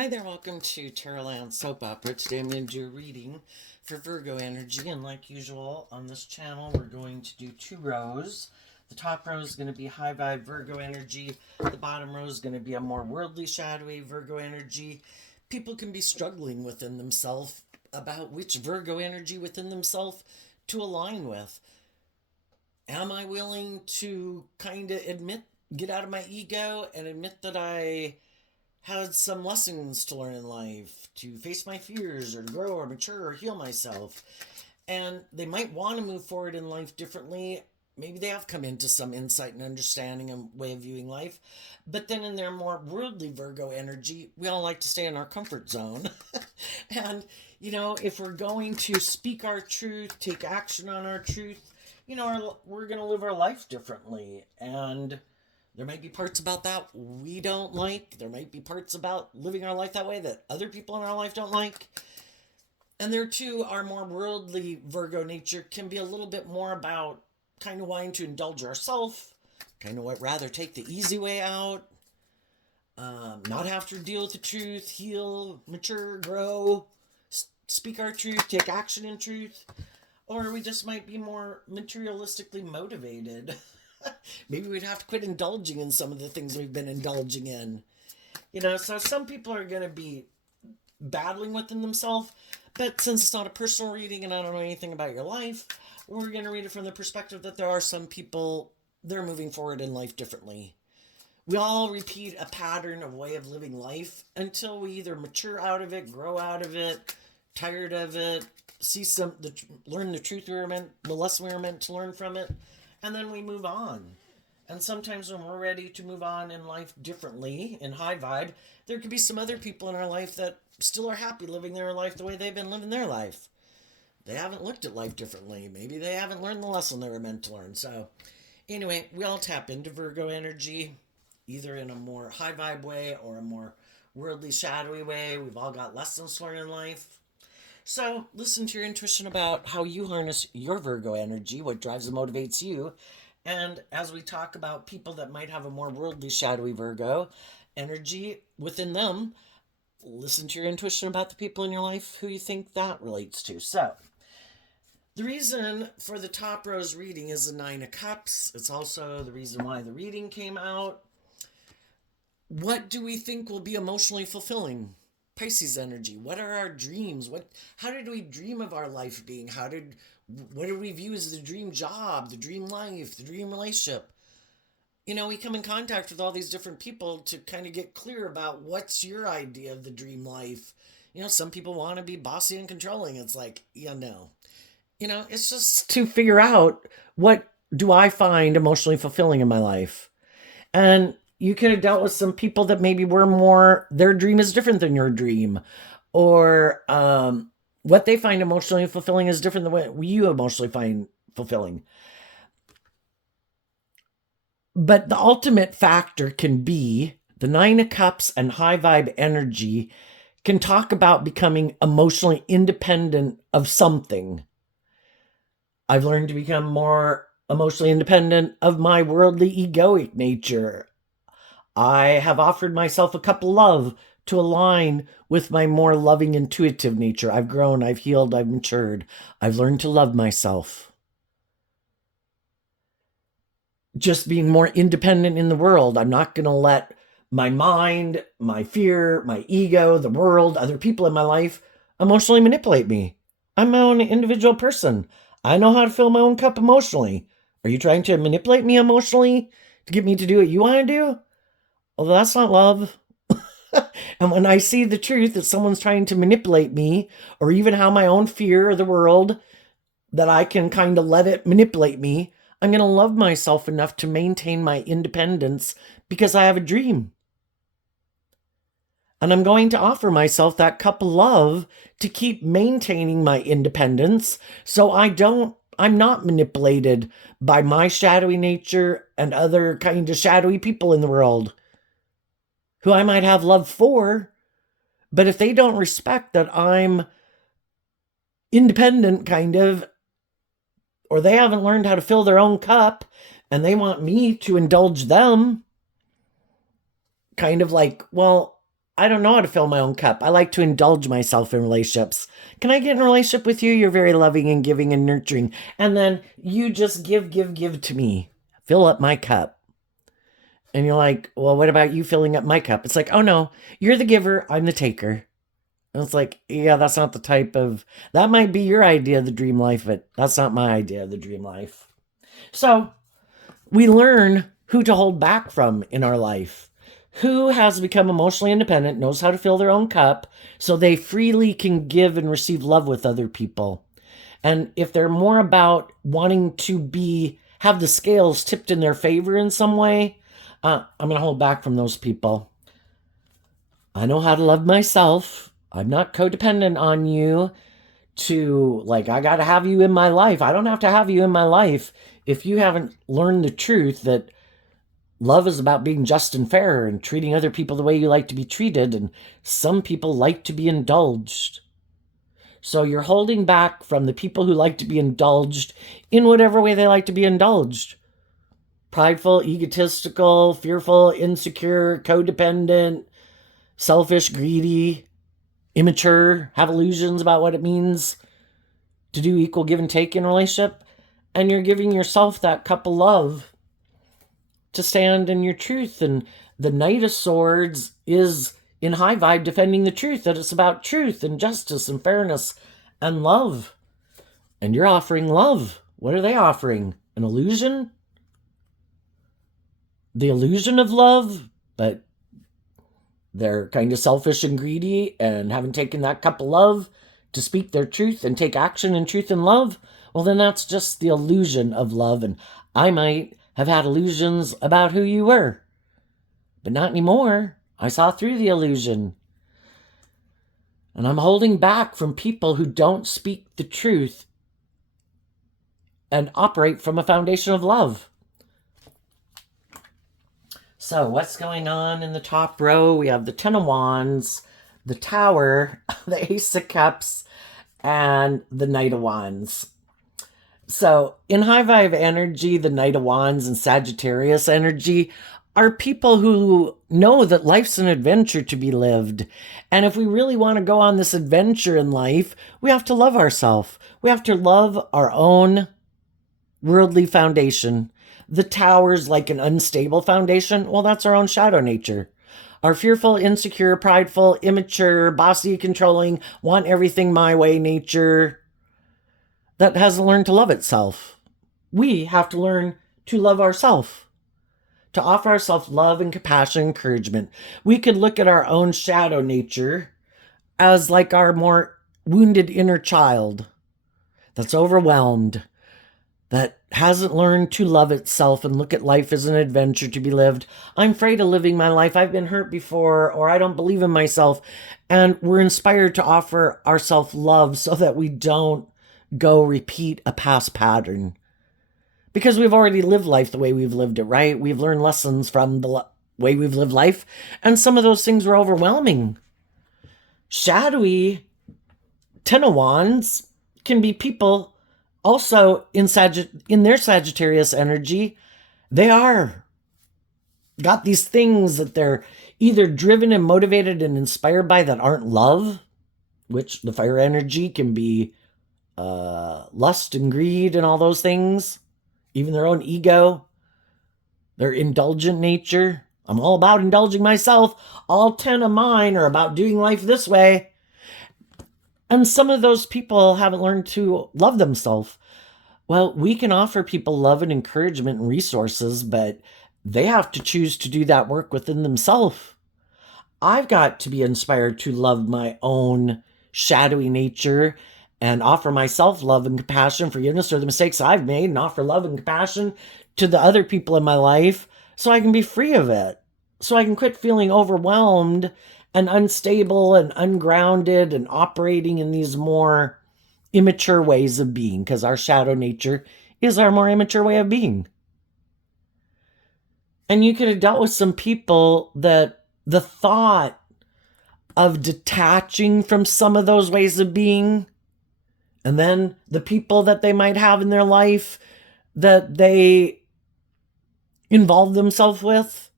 Hi there, welcome to Terrorland Soap Opera. Today I'm going to do a reading for Virgo energy, and like usual on this channel, we're going to do two rows. The top row is going to be high vibe Virgo energy. The bottom row is going to be a more worldly, shadowy Virgo energy. People can be struggling within themselves about which Virgo energy within themselves to align with. Am I willing to kind of get out of my ego and admit that I had some lessons to learn in life, to face my fears or grow or mature or heal myself? And they might want to move forward in life differently. Maybe they have come into some insight and understanding and way of viewing life. But then in their more worldly Virgo energy, we all like to stay in our comfort zone. And, if we're going to speak our truth, take action on our truth, we're going to live our life differently. And there might be parts about that we don't like. There might be parts about living our life that way that other people in our life don't like. And there too, our more worldly Virgo nature can be a little bit more about kind of wanting to indulge ourselves, kind of rather take the easy way out, not have to deal with the truth, heal, mature, grow, speak our truth, take action in truth. Or we just might be more materialistically motivated. Maybe we'd have to quit indulging in some of the things we've been indulging in. So some people are going to be battling within themselves, but since it's not a personal reading and I don't know anything about your life, we're going to read it from the perspective that there are some people, they're moving forward in life differently. We all repeat a pattern of way of living life until we either mature out of it, grow out of it, tired of it, learn the truth the lesson we were meant to learn from it, and then we move on. And sometimes when we're ready to move on in life differently, in high vibe, there could be some other people in our life that still are happy living their life the way they've been living their life. They haven't looked at life differently. Maybe they haven't learned the lesson they were meant to learn. So anyway, we all tap into Virgo energy, either in a more high vibe way or a more worldly, shadowy way. We've all got lessons to learn in life. So listen to your intuition about how you harness your Virgo energy, what drives and motivates you. And as we talk about people that might have a more worldly, shadowy Virgo energy within them, listen to your intuition about the people in your life who you think that relates to. So the reason for the top row's reading is the Nine of Cups. It's also the reason why the reading came out. What do we think will be emotionally fulfilling? Pisces energy. What are our dreams? How did we dream of our life being? What did we view as the dream job, the dream life, the dream relationship? We come in contact with all these different people to kind of get clear about what's your idea of the dream life. Some people want to be bossy and controlling. It's like, no. It's just to figure out, what do I find emotionally fulfilling in my life? And you could have dealt with some people that maybe were more, their dream is different than your dream. Or what they find emotionally fulfilling is different than what you emotionally find fulfilling. But the ultimate factor can be the Nine of Cups and high vibe energy can talk about becoming emotionally independent of something. I've learned to become more emotionally independent of my worldly egoic nature. I have offered myself a cup of love to align with my more loving, intuitive nature. I've grown, I've healed, I've matured. I've learned to love myself. Just being more independent in the world. I'm not going to let my mind, my fear, my ego, the world, other people in my life emotionally manipulate me. I'm my own individual person. I know how to fill my own cup emotionally. Are you trying to manipulate me emotionally to get me to do what you want to do? Well, that's not love. And when I see the truth that someone's trying to manipulate me, or even how my own fear of the world, that I can kind of let it manipulate me, I'm going to love myself enough to maintain my independence because I have a dream. And I'm going to offer myself that cup of love to keep maintaining my independence so I'm not manipulated by my shadowy nature and other kind of shadowy people in the world who I might have love for. But if they don't respect that I'm independent, kind of, or they haven't learned how to fill their own cup and they want me to indulge them, kind of like, well, I don't know how to fill my own cup. I like to indulge myself in relationships. Can I get in a relationship with you? You're very loving and giving and nurturing. And then you just give to me. Fill up my cup. And you're like, well, what about you filling up my cup? It's like, oh no, you're the giver, I'm the taker. And it's like, yeah, that's not the type of, that might be your idea of the dream life, but that's not my idea of the dream life. So we learn who to hold back from in our life. Who has become emotionally independent, knows how to fill their own cup, so they freely can give and receive love with other people. And if they're more about wanting to have the scales tipped in their favor in some way, I'm going to hold back from those people. I know how to love myself. I'm not codependent on you to, like, I got to have you in my life. I don't have to have you in my life if you haven't learned the truth that love is about being just and fair and treating other people the way you like to be treated. And some people like to be indulged. So you're holding back from the people who like to be indulged in whatever way they like to be indulged. Prideful, egotistical, fearful, insecure, codependent, selfish, greedy, immature, have illusions about what it means to do equal give and take in a relationship. And you're giving yourself that cup of love to stand in your truth. And the Knight of Swords is in high vibe defending the truth, that it's about truth and justice and fairness and love. And you're offering love. What are they offering? An illusion? The illusion of love, but they're kind of selfish and greedy and haven't taken that cup of love to speak their truth and take action in truth and love. Well, then that's just the illusion of love. And I might have had illusions about who you were, but not anymore. I saw through the illusion. And I'm holding back from people who don't speak the truth and operate from a foundation of love. So what's going on in the top row? We have the Ten of Wands, the Tower, the Ace of Cups, and the Knight of Wands. So in high vibe energy, the Knight of Wands and Sagittarius energy are people who know that life's an adventure to be lived. And if we really want to go on this adventure in life, we have to love ourselves. We have to love our own worldly foundation. The Tower's like an unstable foundation. Well, that's our own shadow nature. Our fearful, insecure, prideful, immature, bossy, controlling, want everything my way nature that hasn't learned to love itself. We have to learn to love ourselves, to offer ourselves love and compassion and encouragement. We could look at our own shadow nature as like our more wounded inner child that's overwhelmed, that hasn't learned to love itself and look at life as an adventure to be lived. I'm afraid of living my life. I've been hurt before, or I don't believe in myself. And we're inspired to offer ourselves love so that we don't go repeat a past pattern. Because we've already lived life the way we've lived it, right? We've learned lessons from the way we've lived life. And some of those things were overwhelming. Shadowy Ten of Wands can be people also in their Sagittarius energy. They are got these things that they're either driven and motivated and inspired by that aren't love, which the fire energy can be lust and greed and all those things, even their own ego, their indulgent nature. I'm all about indulging myself. All 10 of mine are about doing life this way. And some of those people haven't learned to love themselves. Well, we can offer people love and encouragement and resources, but they have to choose to do that work within themselves. I've got to be inspired to love my own shadowy nature and offer myself love and compassion, forgiveness for the mistakes I've made, and offer love and compassion to the other people in my life so I can be free of it. So I can quit feeling overwhelmed and unstable and ungrounded and operating in these more immature ways of being, because our shadow nature is our more immature way of being. And you could have dealt with some people that the thought of detaching from some of those ways of being, and then the people that they might have in their life that they involve themselves with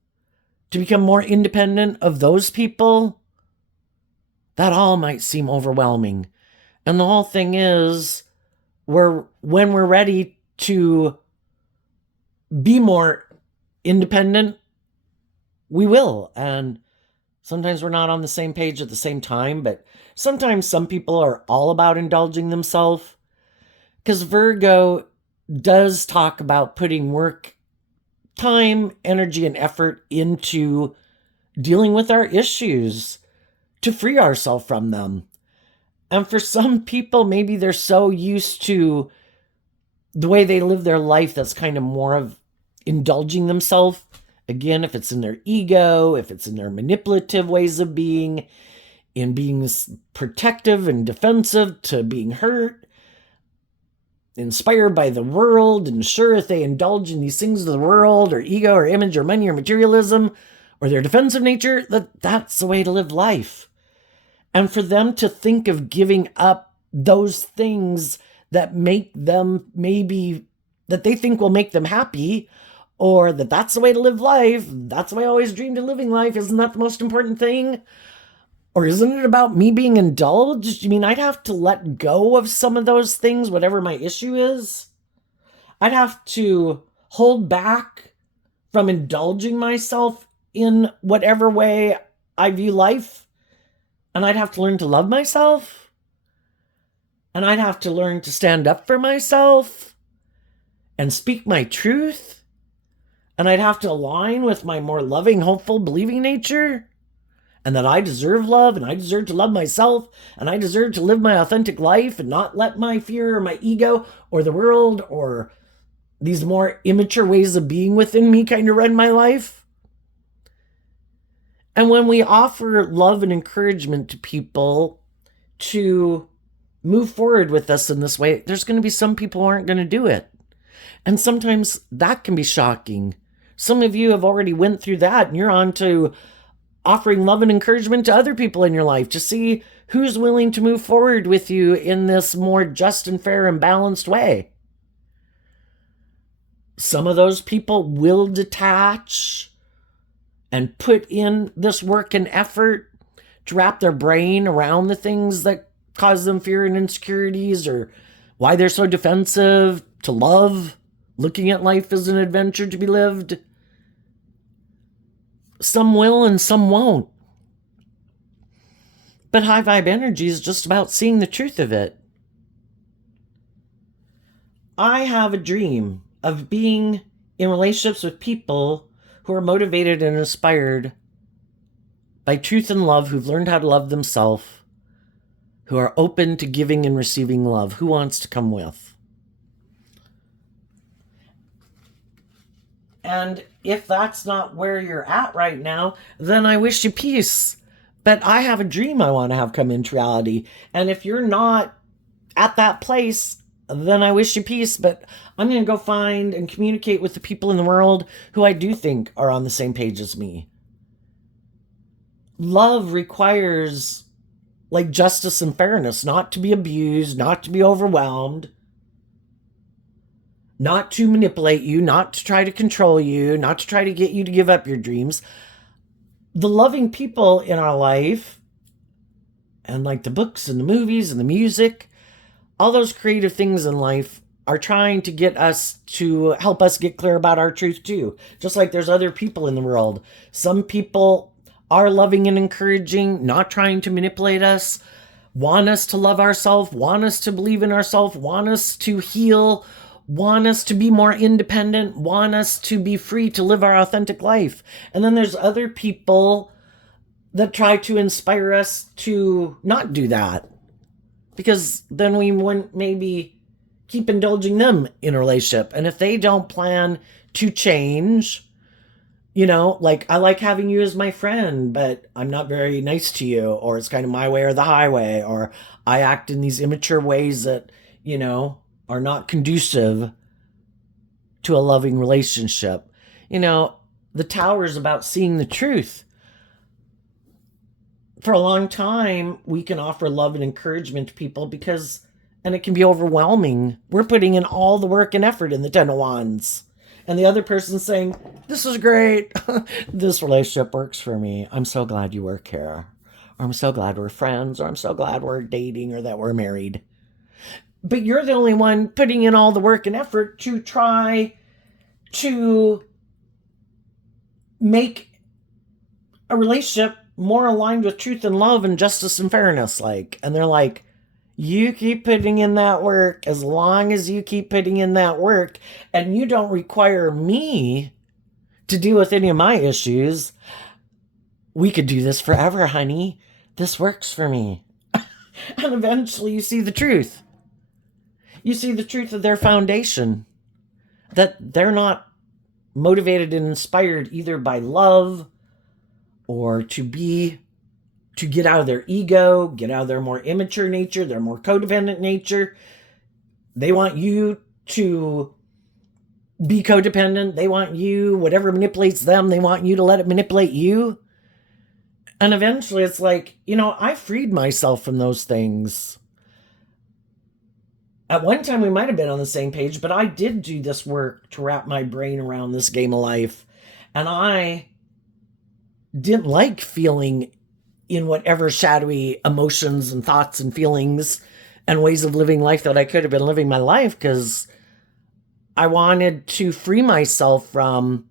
to become more independent of those people, that all might seem overwhelming. And the whole thing is, when we're ready to be more independent, we will. And sometimes we're not on the same page at the same time, but sometimes some people are all about indulging themselves. Because Virgo does talk about putting work, time, energy, and effort into dealing with our issues to free ourselves from them. And for some people, maybe they're so used to the way they live their life that's kind of more of indulging themselves. Again, if it's in their ego, if it's in their manipulative ways of being, in being protective and defensive to being hurt, inspired by the world, and sure, if they indulge in these things of the world, or ego, or image, or money, or materialism, or their defensive nature, that's the way to live life. And for them to think of giving up those things that make them maybe, that they think will make them happy, or that's the way to live life, that's the way I always dreamed of living life, isn't that the most important thing? Or isn't it about me being indulged? You mean I'd have to let go of some of those things, whatever my issue is? I'd have to hold back from indulging myself in whatever way I view life? And I'd have to learn to love myself? And I'd have to learn to stand up for myself and speak my truth? And I'd have to align with my more loving, hopeful, believing nature? And that I deserve love, and I deserve to love myself, and I deserve to live my authentic life and not let my fear or my ego or the world or these more immature ways of being within me kind of run my life? And when we offer love and encouragement to people to move forward with us in this way, there's going to be some people who aren't going to do it. And sometimes that can be shocking. Some of you have already went through that, and you're on to offering love and encouragement to other people in your life to see who's willing to move forward with you in this more just and fair and balanced way. Some of those people will detach and put in this work and effort to wrap their brain around the things that cause them fear and insecurities, or why they're so defensive, to love looking at life as an adventure to be lived. Some will and some won't. But high vibe energy is just about seeing the truth of it. I have a dream of being in relationships with people who are motivated and inspired by truth and love, who've learned how to love themselves, who are open to giving and receiving love. Who wants to come with? And if that's not where you're at right now, then I wish you peace. But I have a dream I want to have come into reality. And if you're not at that place, then I wish you peace. But I'm going to go find and communicate with the people in the world who I do think are on the same page as me. Love requires like justice and fairness, not to be abused, not to be overwhelmed, not to manipulate you, not to try to control you, not to try to get you to give up your dreams. The loving people in our life, and like the books and the movies and the music, all those creative things in life are trying to get us to help us get clear about our truth too. Just like there's other people in the world. Some people are loving and encouraging, not trying to manipulate us, want us to love ourselves, want us to believe in ourselves, want us to heal, want us to be more independent, want us to be free to live our authentic life. And then there's other people that try to inspire us to not do that, because then we wouldn't maybe keep indulging them in a relationship. And if they don't plan to change, you know, like, I like having you as my friend, but I'm not very nice to you, or it's kind of my way or the highway, or I act in these immature ways that, you know, are not conducive to a loving relationship. You know, the Tower is about seeing the truth. For a long time, we can offer love and encouragement to people because, and it can be overwhelming. We're putting in all the work and effort in the Ten of Wands. And the other person's saying, this is great. This relationship works for me. I'm so glad you work here. or I'm so glad we're friends, or I'm so glad we're dating, or that we're married. But you're the only one putting in all the work and effort to try to make a relationship more aligned with truth and love and justice and fairness. And they're like, you keep putting in that work. As long as you keep putting in that work and you don't require me to deal with any of my issues, we could do this forever, honey. This works for me. And eventually you see the truth. You see the truth of their foundation, that they're not motivated and inspired either by love or to get out of their ego, get out of their more immature nature, their more codependent nature. They want you to be codependent. They want you, whatever manipulates them, they want you to let it manipulate you. And eventually it's like, I freed myself from those things. At one time we might have been on the same page, but I did do this work to wrap my brain around this game of life. And I didn't like feeling in whatever shadowy emotions and thoughts and feelings and ways of living life that I could have been living my life, because I wanted to free myself from,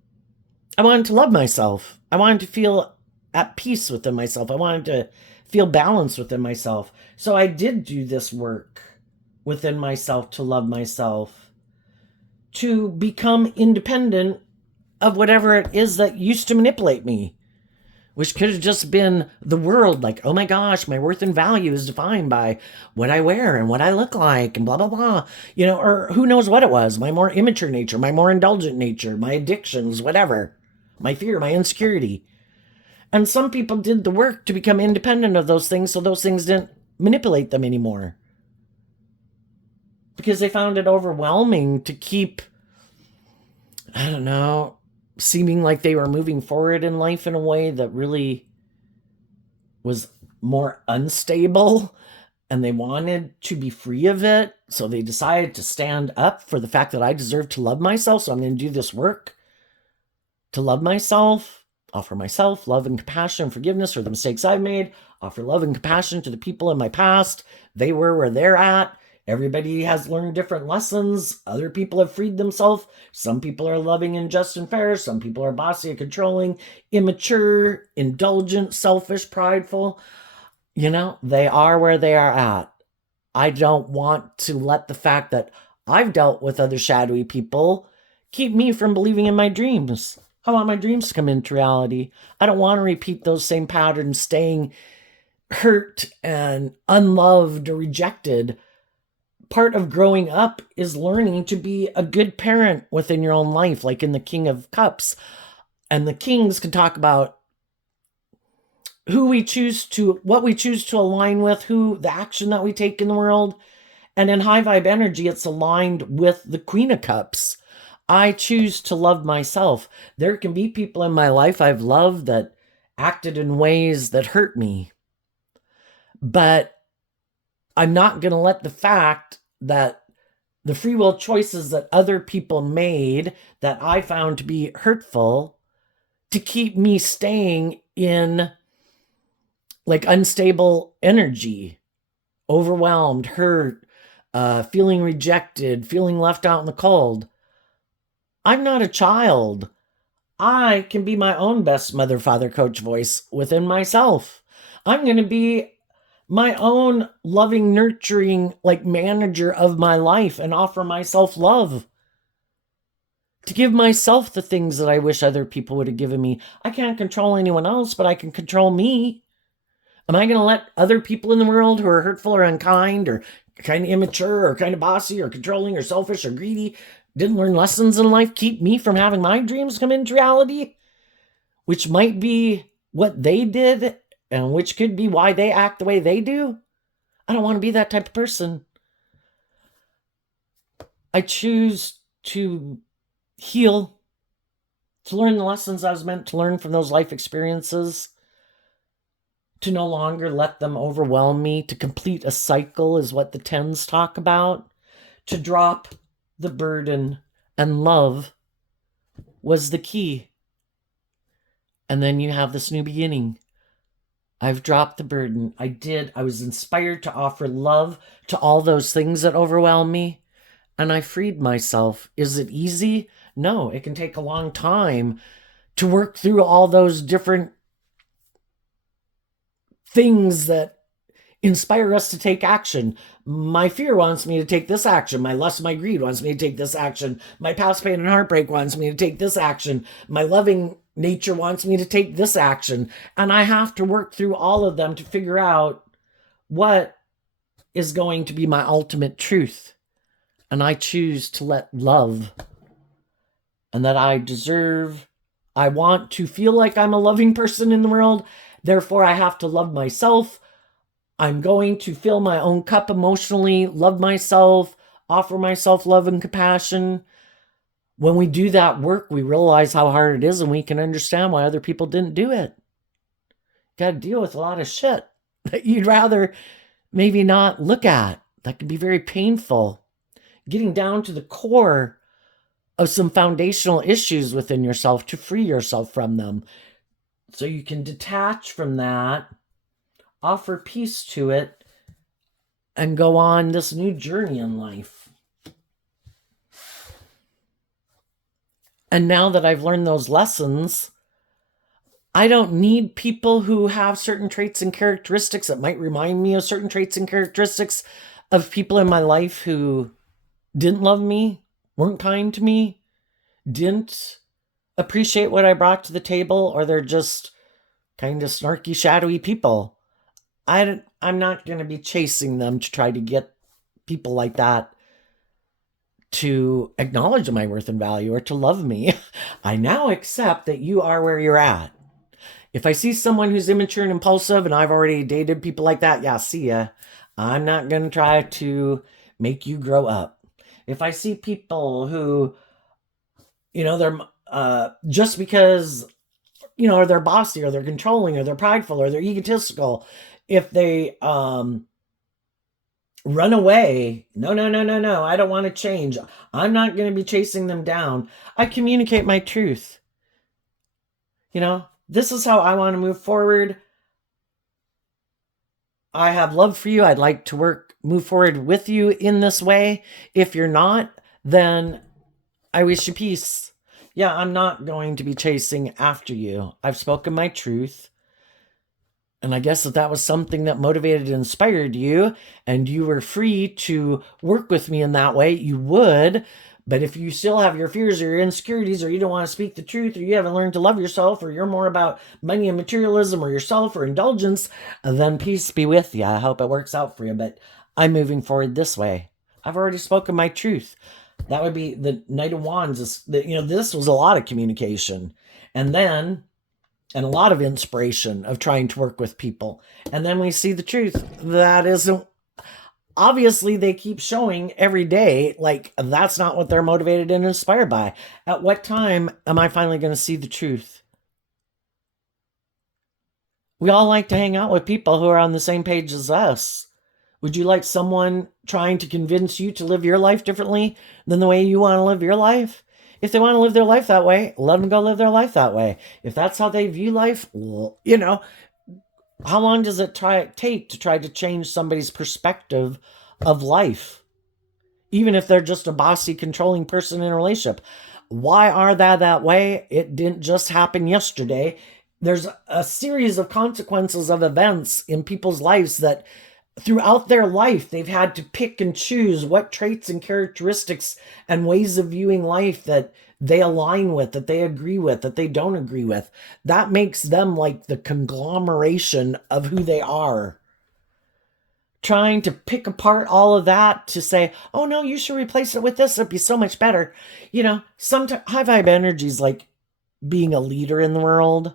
I wanted to love myself. I wanted to feel at peace within myself. I wanted to feel balanced within myself. So I did do this work within myself to love myself, to become independent of whatever it is that used to manipulate me, which could have just been the world. Like, oh my gosh, my worth and value is defined by what I wear and what I look like and blah, blah, blah. Or who knows what it was. My more immature nature, my more indulgent nature, my addictions, whatever. My fear, my insecurity. And some people did the work to become independent of those things so those things didn't manipulate them anymore. Because they found it overwhelming to keep, seeming like they were moving forward in life in a way that really was more unstable, and they wanted to be free of it. So they decided to stand up for the fact that I deserve to love myself. So I'm going to do this work to love myself, offer myself love and compassion and forgiveness for the mistakes I've made, offer love and compassion to the people in my past. They were where they're at. Everybody has learned different lessons. Other people have freed themselves. Some people are loving and just and fair. Some people are bossy and controlling, immature, indulgent, selfish, prideful. They are where they are at. I don't want to let the fact that I've dealt with other shadowy people keep me from believing in my dreams. I want my dreams to come into reality. I don't want to repeat those same patterns, staying hurt and unloved or rejected. Part of growing up is learning to be a good parent within your own life, like in the King of Cups. And the kings can talk about what we choose to align with, the action that we take in the world. And in high vibe energy, it's aligned with the Queen of Cups. I choose to love myself. There can be people in my life I've loved that acted in ways that hurt me. But I'm not going to let the fact that the free will choices that other people made that I found to be hurtful to keep me staying in unstable energy, overwhelmed, hurt, feeling rejected, feeling left out in the cold. I'm not a child. I can be my own best mother, father, coach voice within myself. I'm going to be my own loving, nurturing, manager of my life and offer myself love. To give myself the things that I wish other people would have given me. I can't control anyone else, but I can control me. Am I going to let other people in the world who are hurtful or unkind or kind of immature or kind of bossy or controlling or selfish or greedy, didn't learn lessons in life, keep me from having my dreams come into reality? Which might be what they did, and which could be why they act the way they do. I don't want to be that type of person. I choose to heal, to learn the lessons I was meant to learn from those life experiences, to no longer let them overwhelm me, to complete a cycle is what the tens talk about, to drop the burden, and love was the key. And then you have this new beginning. I've dropped the burden. I did. I was inspired to offer love to all those things that overwhelm me, and I freed myself. Is it easy? No, it can take a long time to work through all those different things that inspire us to take action. My fear wants me to take this action. My lust, my greed wants me to take this action. My past pain and heartbreak wants me to take this action. My loving nature wants me to take this action. And I have to work through all of them to figure out what is going to be my ultimate truth. And I choose to let love, and that I deserve, I want to feel like I'm a loving person in the world. Therefore, I have to love myself. I'm going to fill my own cup emotionally, love myself, offer myself love and compassion. When we do that work, we realize how hard it is, and we can understand why other people didn't do it. Got to deal with a lot of shit that you'd rather maybe not look at. That can be very painful. Getting down to the core of some foundational issues within yourself to free yourself from them, so you can detach from that, offer peace to it, and go on this new journey in life. And now that I've learned those lessons, I don't need people who have certain traits and characteristics that might remind me of certain traits and characteristics of people in my life who didn't love me, weren't kind to me, didn't appreciate what I brought to the table, or they're just kind of snarky, shadowy people. I'm not going to be chasing them to try to get people like that to acknowledge my worth and value or to love me. I now accept that you are where you're at. If I see someone who's immature and impulsive, and I've already dated people like that, yeah, see ya. I'm not going to try to make you grow up. If I see people who, they're just because, they're bossy or they're controlling or they're prideful or they're egotistical, if they run away, no, I don't want to change. I'm not going to be chasing them down. I communicate my truth. This is how I want to move forward. I have love for you. I'd like to move forward with you in this way. If you're not, then I wish you peace. Yeah, I'm not going to be chasing after you. I've spoken my truth. And I guess that was something that motivated and inspired you, and you were free to work with me in that way, you would. But if you still have your fears or your insecurities, or you don't want to speak the truth, or you haven't learned to love yourself, or you're more about money and materialism or yourself or indulgence, then peace be with you. I hope it works out for you. But I'm moving forward this way. I've already spoken my truth. That would be the Knight of Wands. This was a lot of communication. And a lot of inspiration of trying to work with people. And then we see the truth. That isn't, obviously they keep showing every day, like that's not what they're motivated and inspired by. At what time am I finally going to see the truth? We all like to hang out with people who are on the same page as us. Would you like someone trying to convince you to live your life differently than the way you want to live your life? If they want to live their life that way, let them go live their life that way. If that's how they view life, how long does it take to try to change somebody's perspective of life? Even if they're just a bossy, controlling person in a relationship. Why are they that way? It didn't just happen yesterday. There's a series of consequences of events in people's lives that throughout their life, they've had to pick and choose what traits and characteristics and ways of viewing life that they align with, that they agree with, that they don't agree with. That makes them like the conglomeration of who they are. Trying to pick apart all of that to say, oh no, you should replace it with this, it'd be so much better. Sometimes high vibe energy is like being a leader in the world.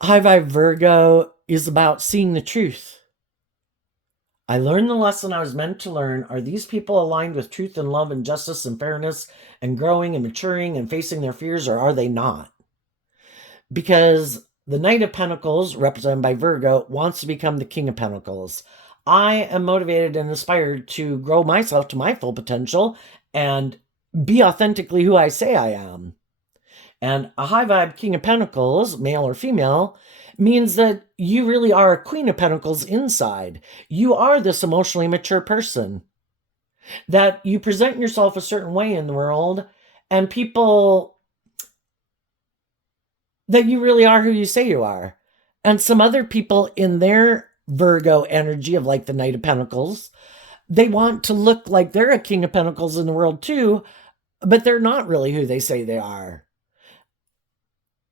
High Vibe Virgo is about seeing the truth. I learned the lesson I was meant to learn. Are these people aligned with truth and love and justice and fairness and growing and maturing and facing their fears, or are they not? Because the Knight of Pentacles, represented by Virgo, wants to become the King of Pentacles. I am motivated and inspired to grow myself to my full potential and be authentically who I say I am. And a high vibe King of Pentacles, male or female, means that you really are a Queen of Pentacles inside. You are this emotionally mature person, that you present yourself a certain way in the world, and people, that you really are who you say you are. And some other people in their Virgo energy of like the Knight of Pentacles, they want to look like they're a King of Pentacles in the world too, but they're not really who they say they are.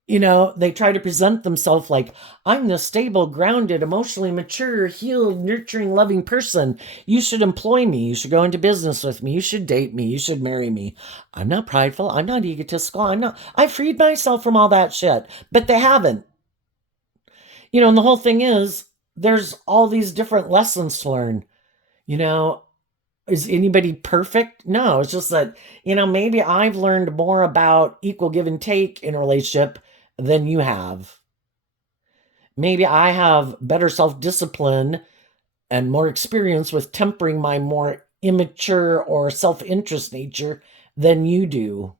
You know, they try to present themselves like, I'm the stable, grounded, emotionally mature, healed, nurturing, loving person. You should employ me. You should go into business with me. You should date me. You should marry me. I'm not prideful. I'm not egotistical. I freed myself from all that shit, but they haven't. You know, and the whole thing is, there's all these different lessons to learn. You know, is anybody perfect? No, it's just that, maybe I've learned more about equal give and take in a relationship than you have. Maybe I have better self-discipline and more experience with tempering my more immature or self-interest nature than you do.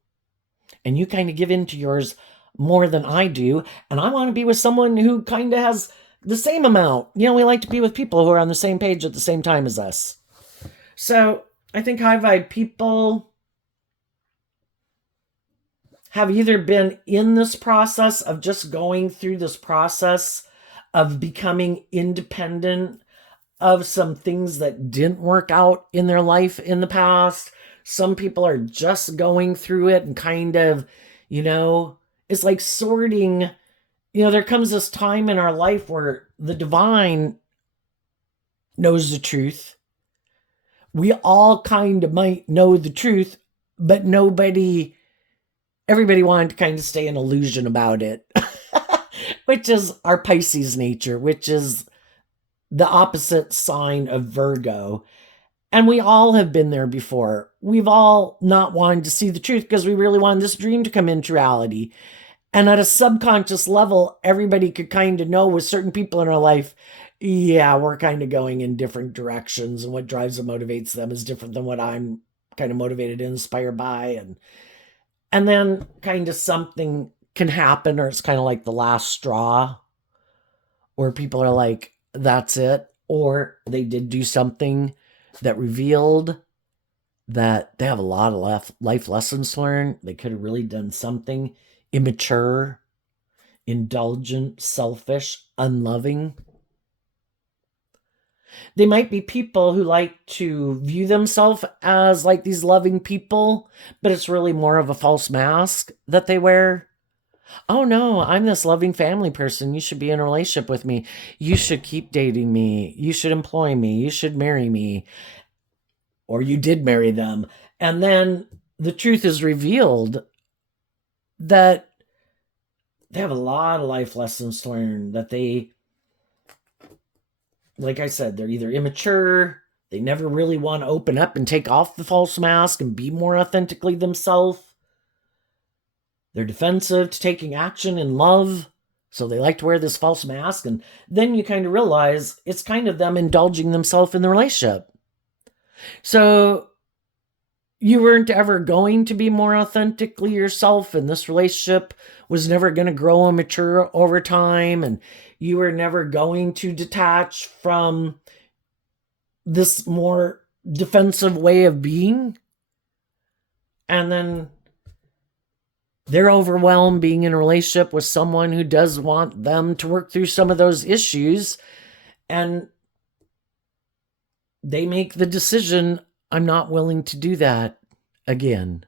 And you kind of give in to yours more than I do. And I want to be with someone who kind of has the same amount. We like to be with people who are on the same page at the same time as us. So I think high vibe people have either been in this process of just going through this process of becoming independent of some things that didn't work out in their life in the past. Some people are just going through it and kind of, it's like sorting. There comes this time in our life where the divine knows the truth. We all kind of might know the truth, but everybody wanted to kind of stay in illusion about it, which is our Pisces nature, which is the opposite sign of Virgo. And we all have been there before. We've all not wanted to see the truth because we really wanted this dream to come into reality. And at a subconscious level, everybody could kind of know with certain people in our life, yeah, we're kind of going in different directions, and what drives and motivates them is different than what I'm kind of motivated and inspired by. And then kind of something can happen, or it's kind of like the last straw, where people are like, that's it. Or they did do something that revealed that they have a lot of life lessons to learn. They could have really done something immature, indulgent, selfish, unloving. They might be people who like to view themselves as like these loving people, but it's really more of a false mask that they wear. Oh no, I'm this loving family person. You should be in a relationship with me. You should keep dating me. You should employ me. You should marry me. Or you did marry them. And then the truth is revealed that they have a lot of life lessons to learn, that they, like I said, they're either immature, they never really want to open up and take off the false mask and be more authentically themselves. They're defensive to taking action in love, so they like to wear this false mask. And then you kind of realize it's kind of them indulging themselves in the relationship. So you weren't ever going to be more authentically yourself, and this relationship was never going to grow and mature over time, and you were never going to detach from this more defensive way of being. And then they're overwhelmed being in a relationship with someone who does want them to work through some of those issues, and they make the decision, I'm not willing to do that again.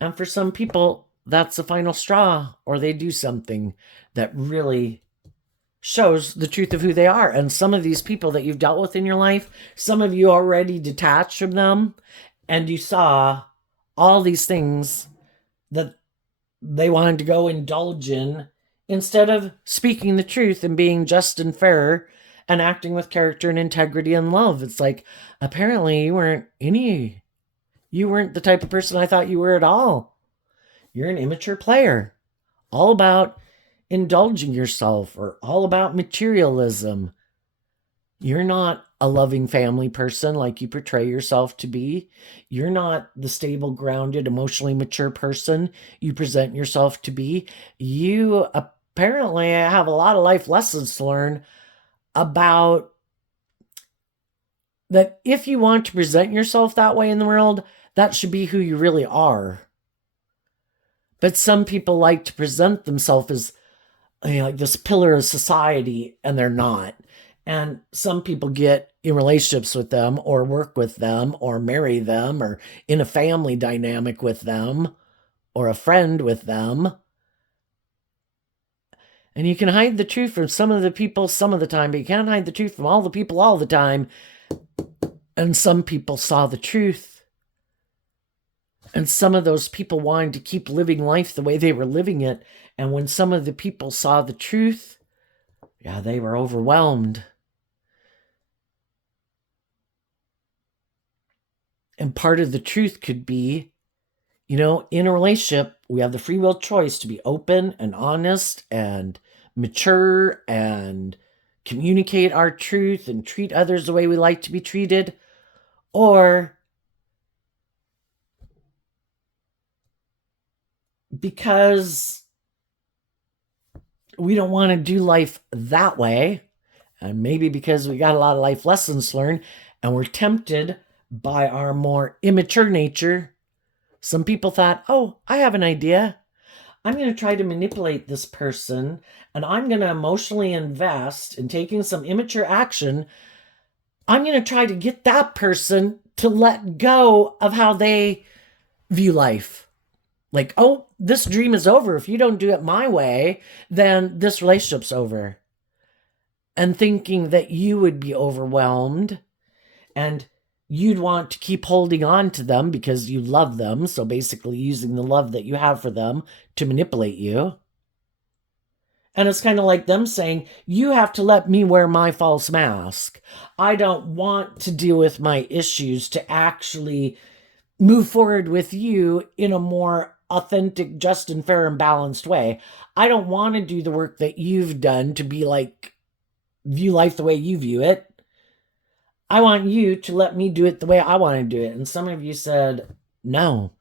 And for some people, that's the final straw, or they do something that really shows the truth of who they are. And some of these people that you've dealt with in your life, some of you already detached from them, and you saw all these things that they wanted to go indulge in, instead of speaking the truth and being just and fair and acting with character and integrity and love. It's like, apparently you weren't the type of person I thought you were at all. You're an immature player, all about indulging yourself, or all about materialism. You're not a loving family person like you portray yourself to be. You're not the stable, grounded, emotionally mature person you present yourself to be. You apparently have a lot of life lessons to learn about that. If you want to present yourself that way in the world, that should be who you really are. But some people like to present themselves as, like this pillar of society, and they're not. And some people get in relationships with them or work with them or marry them or in a family dynamic with them or a friend with them. And you can hide the truth from some of the people some of the time, but you can't hide the truth from all the people all the time. And some people saw the truth. And some of those people wanted to keep living life the way they were living it. And when some of the people saw the truth, yeah, they were overwhelmed. And part of the truth could be, in a relationship, we have the free will choice to be open and honest and mature and communicate our truth and treat others the way we like to be treated. Or because we don't want to do life that way, and maybe because we got a lot of life lessons learned and we're tempted by our more immature nature, some people thought, oh, I have an idea. I'm going to try to manipulate this person, and I'm going to emotionally invest in taking some immature action. I'm going to try to get that person to let go of how they view life. Like, oh, this dream is over. If you don't do it my way, then this relationship's over. And thinking that you would be overwhelmed and you'd want to keep holding on to them because you love them. So basically using the love that you have for them to manipulate you. And it's kind of like them saying, you have to let me wear my false mask. I don't want to deal with my issues to actually move forward with you in a more authentic, just and fair and balanced way. I don't want to do the work that you've done to be like, view life the way you view it. I want you to let me do it the way I want to do it. And some of you said, no.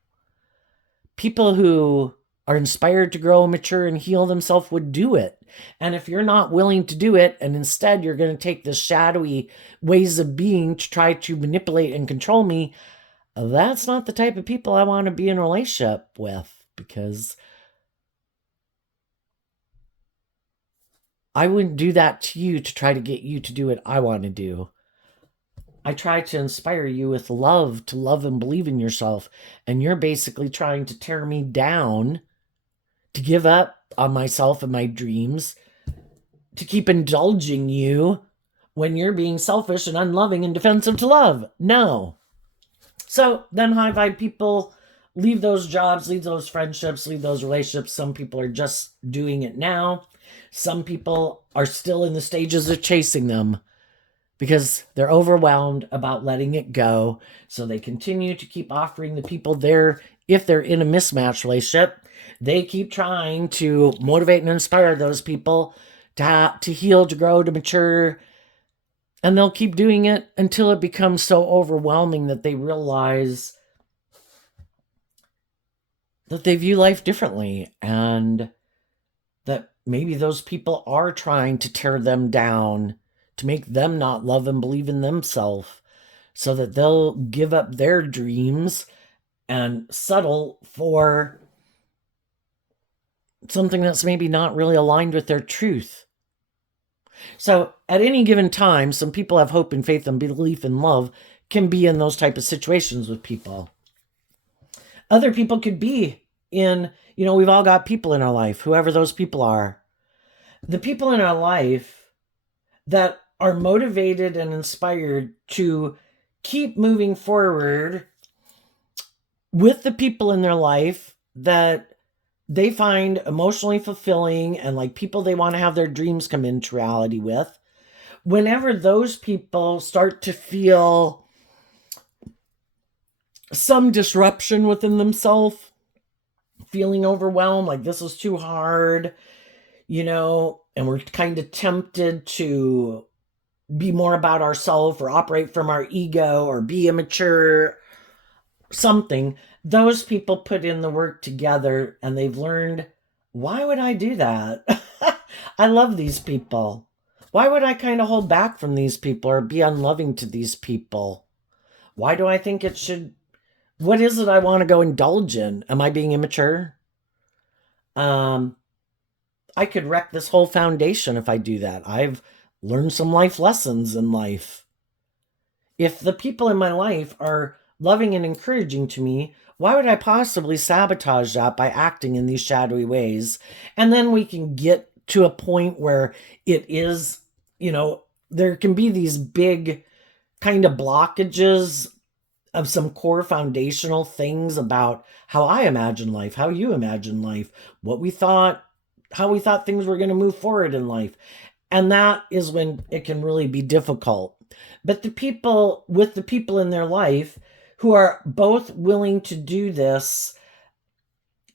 People who are inspired to grow, mature, and heal themselves would do it. And if you're not willing to do it, and instead you're going to take the shadowy ways of being to try to manipulate and control me, that's not the type of people I want to be in a relationship with, because I wouldn't do that to you to try to get you to do what I want to do. I try to inspire you with love, to love and believe in yourself. And you're basically trying to tear me down, to give up on myself and my dreams, to keep indulging you when you're being selfish and unloving and defensive to love. No. So then high vibe people leave those jobs, leave those friendships, leave those relationships. Some people are just doing it now. Some people are still in the stages of chasing them because they're overwhelmed about letting it go. So they continue to keep offering the people there, if they're in a mismatched relationship, they keep trying to motivate and inspire those people to heal, to grow, to mature. And they'll keep doing it until it becomes so overwhelming that they realize that they view life differently and that maybe those people are trying to tear them down, to make them not love and believe in themselves, so that they'll give up their dreams and settle for something that's maybe not really aligned with their truth. So at any given time, some people have hope and faith and belief and love can be in those type of situations with people. Other people could be in, we've all got people in our life, whoever those people are. The people in our life that are motivated and inspired to keep moving forward with the people in their life that they find emotionally fulfilling and like people they want to have their dreams come into reality with. Whenever those people start to feel some disruption within themselves, feeling overwhelmed, like this is too hard, and we're kind of tempted to be more about ourselves or operate from our ego or be immature, something. Those people put in the work together and they've learned, why would I do that? I love these people. Why would I kind of hold back from these people or be unloving to these people? Why do I think it should? What is it I want to go indulge in? Am I being immature? Um, I could wreck this whole foundation if I do that. I've learned some life lessons in life. If the people in my life are loving and encouraging to me, why would I possibly sabotage that by acting in these shadowy ways? And then we can get to a point where it is, there can be these big kind of blockages of some core foundational things about how I imagine life, how you imagine life, what we thought, how we thought things were going to move forward in life. And that is when it can really be difficult. But the people in their life who are both willing to do this,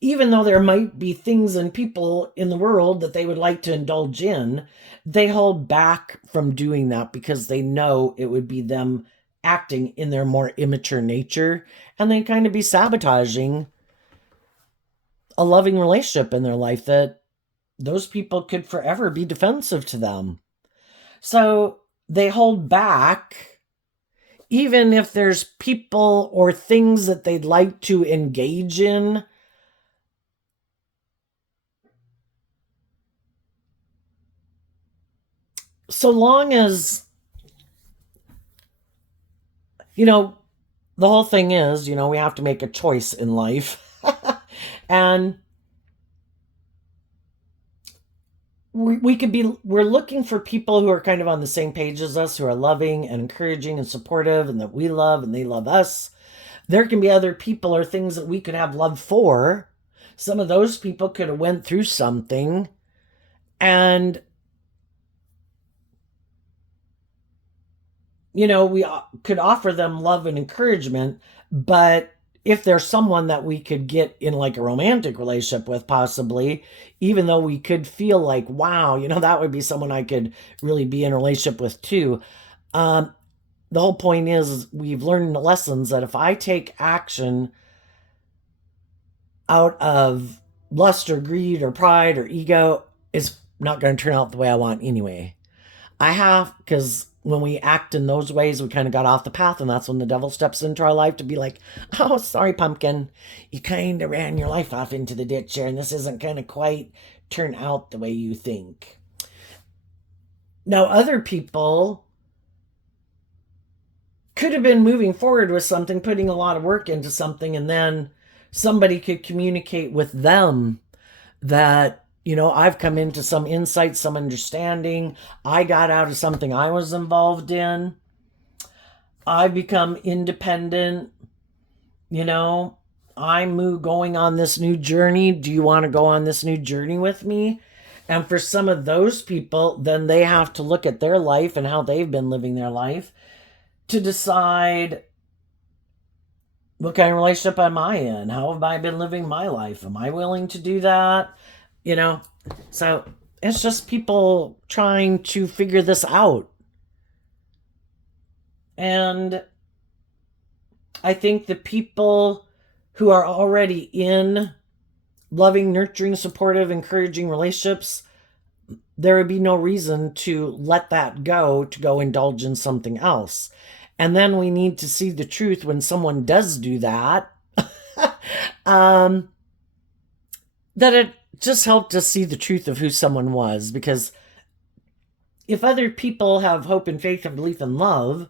even though there might be things and people in the world that they would like to indulge in, they hold back from doing that because they know it would be them acting in their more immature nature, and they kind of be sabotaging a loving relationship in their life that those people could forever be defensive to them. So they hold back, even if there's people or things that they'd like to engage in. So long as, the whole thing is, we have to make a choice in life. And we're looking for people who are kind of on the same page as us, who are loving and encouraging and supportive, and that we love and they love us. There can be other people or things that we could have love for. Some of those people could have went through something, and we could offer them love and encouragement. But if there's someone that we could get in like a romantic relationship with, possibly, even though we could feel like, wow, that would be someone I could really be in a relationship with too. The whole point is we've learned lessons that if I take action out of lust or greed or pride or ego, it's not going to turn out the way I want anyway. Because when we act in those ways, we kind of got off the path, and that's when the devil steps into our life to be like, oh, sorry, pumpkin, you kind of ran your life off into the ditch here, and this isn't going to quite turn out the way you think. Now, other people could have been moving forward with something, putting a lot of work into something, and then somebody could communicate with them that, I've come into some insight, some understanding. I got out of something I was involved in. I've become independent. I'm going on this new journey. Do you want to go on this new journey with me? And for some of those people, then they have to look at their life and how they've been living their life to decide, what kind of relationship am I in? How have I been living my life? Am I willing to do that? So it's just people trying to figure this out. And I think the people who are already in loving, nurturing, supportive, encouraging relationships, there would be no reason to let that go to go indulge in something else. And then we need to see the truth when someone does do that. That it just helped us see the truth of who someone was. Because if other people have hope and faith and belief and love,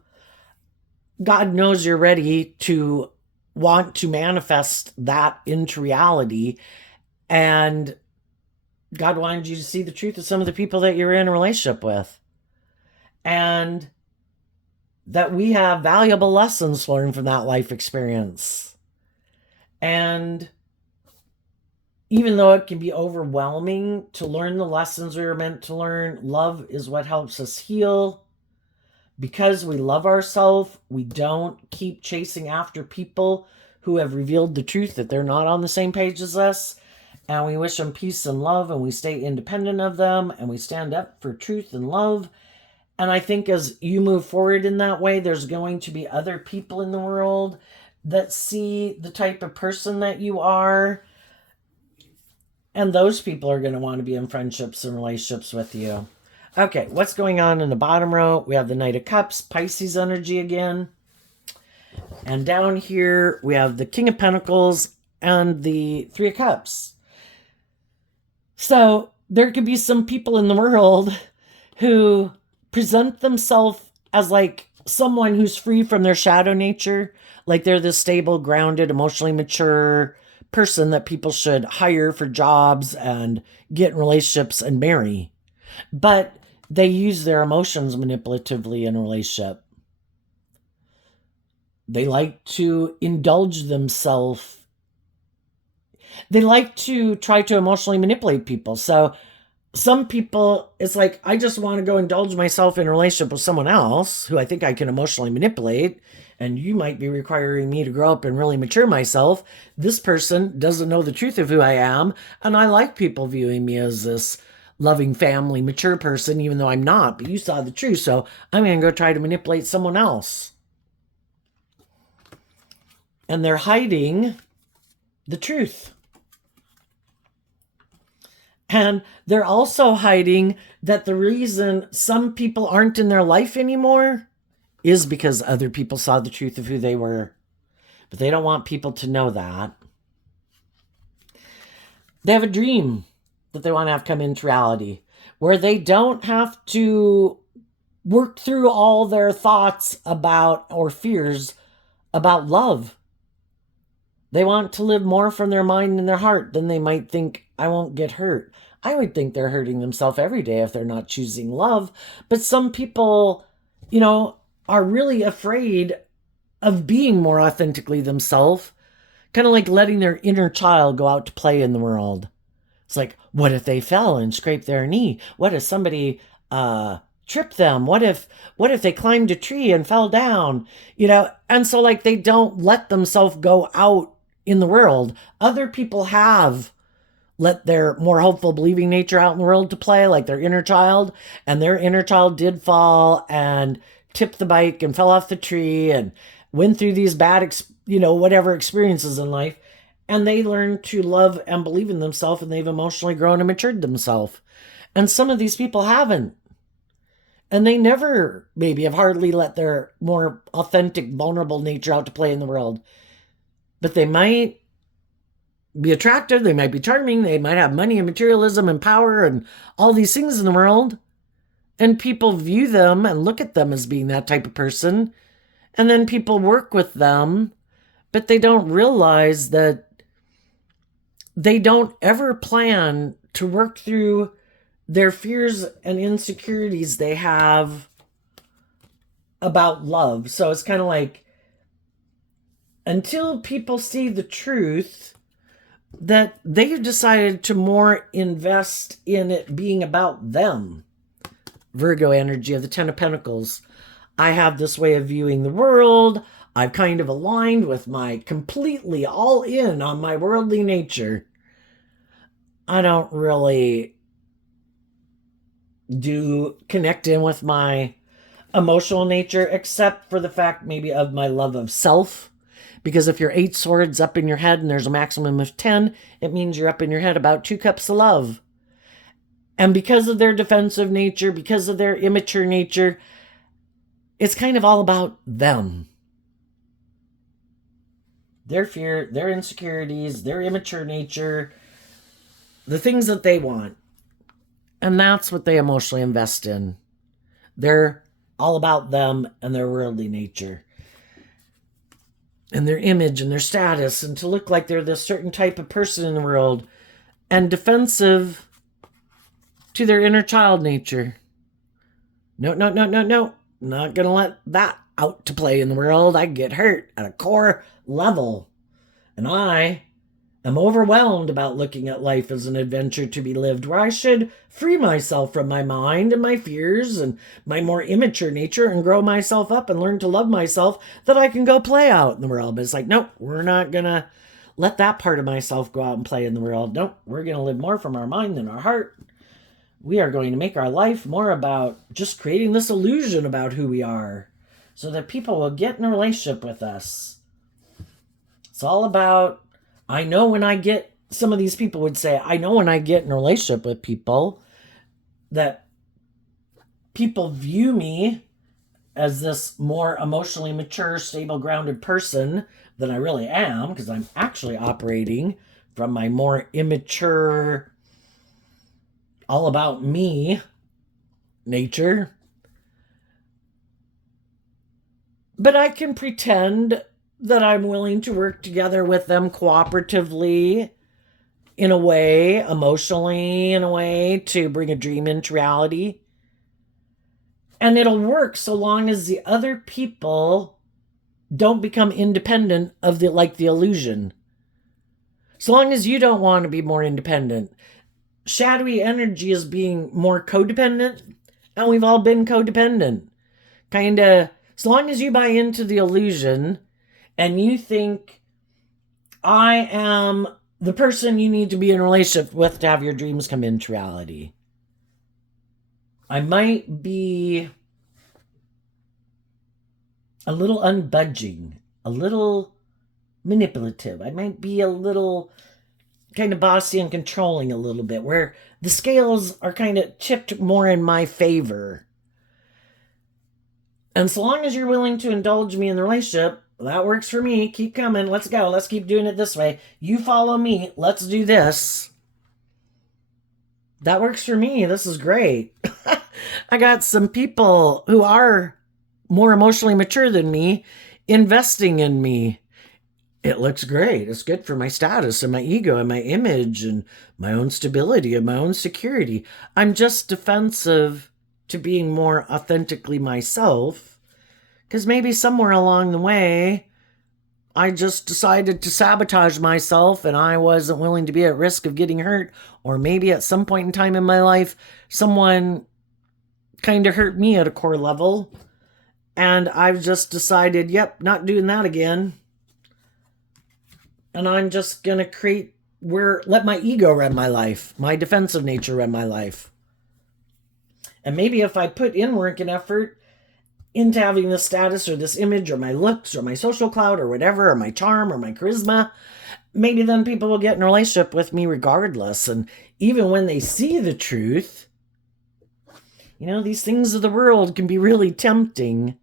God knows you're ready to want to manifest that into reality. And God wanted you to see the truth of some of the people that you're in a relationship with. And that we have valuable lessons learned from that life experience. And even though it can be overwhelming to learn the lessons we were meant to learn, love is what helps us heal. Because we love ourselves, we don't keep chasing after people who have revealed the truth that they're not on the same page as us. And we wish them peace and love, and we stay independent of them, and we stand up for truth and love. And I think as you move forward in that way, there's going to be other people in the world that see the type of person that you are. And those people are going to want to be in friendships and relationships with you. Okay, what's going on in the bottom row? We have the Knight of Cups, Pisces energy again. And down here, we have the King of Pentacles and the Three of Cups. So there could be some people in the world who present themselves as like someone who's free from their shadow nature. Like they're this stable, grounded, emotionally mature person that people should hire for jobs and get in relationships and marry. But they use their emotions manipulatively in a relationship. They like to indulge themselves. They like to try to emotionally manipulate people. So some people, it's like, I just want to go indulge myself in a relationship with someone else who I think I can emotionally manipulate. And you might be requiring me to grow up and really mature myself. This person doesn't know the truth of who I am. And I like people viewing me as this loving family, mature person, even though I'm not. But you saw the truth. So I'm going to go try to manipulate someone else. And they're hiding the truth. And they're also hiding that the reason some people aren't in their life anymore is because other people saw the truth of who they were. But they don't want people to know that. They have a dream that they want to have come into reality, where they don't have to work through all their thoughts about or fears about love. They want to live more from their mind and their heart. Then they might think, I won't get hurt. I would think they're hurting themselves every day if they're not choosing love. But some people, are really afraid of being more authentically themselves. Kind of like letting their inner child go out to play in the world. It's like, what if they fell and scraped their knee? What if somebody tripped them? What if they climbed a tree and fell down? And so like they don't let themselves go out in the world. Other people have let their more hopeful, believing nature out in the world to play, like their inner child. And their inner child did fall and tipped the bike and fell off the tree and went through these bad, whatever experiences in life. And they learn to love and believe in themselves, and they've emotionally grown and matured themselves. And some of these people haven't. And they never maybe have hardly let their more authentic, vulnerable nature out to play in the world. But they might be attractive, they might be charming, they might have money and materialism and power and all these things in the world. And people view them and look at them as being that type of person. And then people work with them, but they don't realize that they don't ever plan to work through their fears and insecurities they have about love. So it's kind of like, until people see the truth, that they've decided to more invest in it being about them. Virgo energy of the Ten of Pentacles. I have this way of viewing the world. I've kind of aligned with my completely all in on my worldly nature. I don't really do connect in with my emotional nature, except for the fact maybe of my love of self. Because if you're 8 swords up in your head and there's a maximum of 10, it means you're up in your head about 2 cups of love. And because of their defensive nature, because of their immature nature, it's kind of all about them. Their fear, their insecurities, their immature nature, the things that they want. And that's what they emotionally invest in. They're all about them and their worldly nature. And their image and their status, and to look like they're this certain type of person in the world. And defensive to their inner child nature. No. Not going to let that out to play in the world. I get hurt at a core level. And I am overwhelmed about looking at life as an adventure to be lived, where I should free myself from my mind and my fears and my more immature nature and grow myself up and learn to love myself, that I can go play out in the world. But it's like, nope, we're not going to let that part of myself go out and play in the world. Nope, we're going to live more from our mind than our heart. We are going to make our life more about just creating this illusion about who we are so that people will get in a relationship with us. It's all about, I know when I get, some of these people would say, I know when I get in a relationship with people that people view me as this more emotionally mature, stable, grounded person than I really am, because I'm actually operating from my more immature, all about me nature. But I can pretend that I'm willing to work together with them cooperatively in a way, emotionally in a way, to bring a dream into reality. And it'll work so long as the other people don't become independent of the illusion. So long as you don't want to be more independent. Shadowy energy is being more codependent, and we've all been codependent. Kind of, so long as you buy into the illusion and you think, I am the person you need to be in a relationship with to have your dreams come into reality. I might be a little unbudging, a little manipulative. I might be a little kind of bossy and controlling a little bit, where the scales are kind of tipped more in my favor. And so long as you're willing to indulge me in the relationship, that works for me. Keep coming. Let's go. Let's keep doing it this way. You follow me. Let's do this. That works for me. This is great. I got some people who are more emotionally mature than me investing in me. It looks great. It's good for my status and my ego and my image and my own stability and my own security. I'm just defensive to being more authentically myself, because maybe somewhere along the way I just decided to sabotage myself and I wasn't willing to be at risk of getting hurt. Or maybe at some point in time in my life, someone kind of hurt me at a core level. And I've just decided, yep, not doing that again. And I'm just going to let my ego run my life, my defensive nature run my life. And maybe if I put in work and effort into having this status or this image or my looks or my social clout or whatever, or my charm or my charisma, maybe then people will get in a relationship with me regardless. And even when they see the truth, these things of the world can be really tempting.